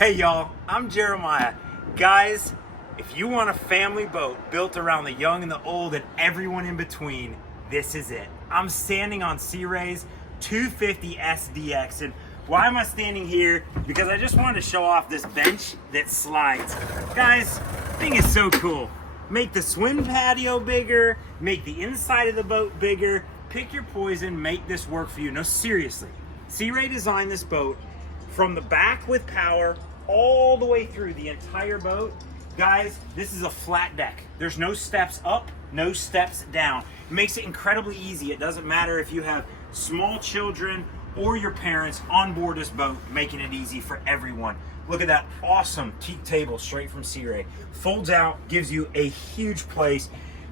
Hey y'all, I'm Jeremiah. Guys, if you want a family boat built around the young and the old and everyone in between, this is it. I'm standing on Sea Ray's 250 SDX, and why am I standing here? Because I just wanted to show off this bench that slides. Guys, thing is so cool. Make the swim patio bigger, make the inside of the boat bigger, pick your poison, make this work for you. No, seriously, Sea Ray designed this boat from the back with power all the way through the entire boat. Guys, this is a flat deck. There's no steps up, no steps down. It makes it incredibly easy. It doesn't matter if you have small children or your parents on board this boat, making it easy for everyone. Look at that awesome teak table straight from Sea Ray. Folds out, gives you a huge place.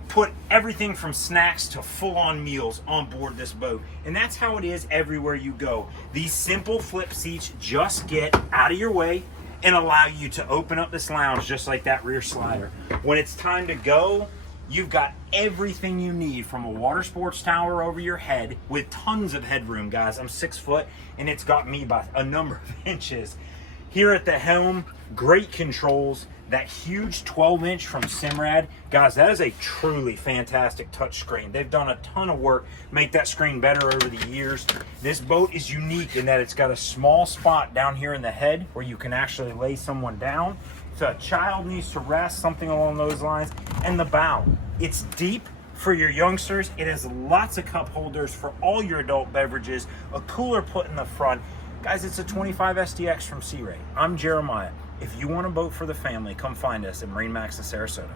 Put everything from snacks to full-on meals on board this boat. And that's how it is everywhere you go. These simple flip seats just get out of your way and allow you to open up this lounge just like that rear slider. When it's time to go, you've got everything you need, from a water sports tower over your head with tons of headroom, guys. I'm 6 foot and it's got me by a number of inches. Here at the helm, great controls. That huge 12-inch from Simrad, guys, that is a truly fantastic touchscreen. They've done a ton of work, make that screen better over the years. This boat is unique in that it's got a small spot down here in the head where you can actually lay someone down. If a child needs to rest, something along those lines. And the bow, it's deep for your youngsters. It has lots of cup holders for all your adult beverages, a cooler put in the front. Guys, it's a 25 SDX from Sea Ray. I'm Jeremiah. If you want a boat for the family, come find us at MarineMax Sarasota.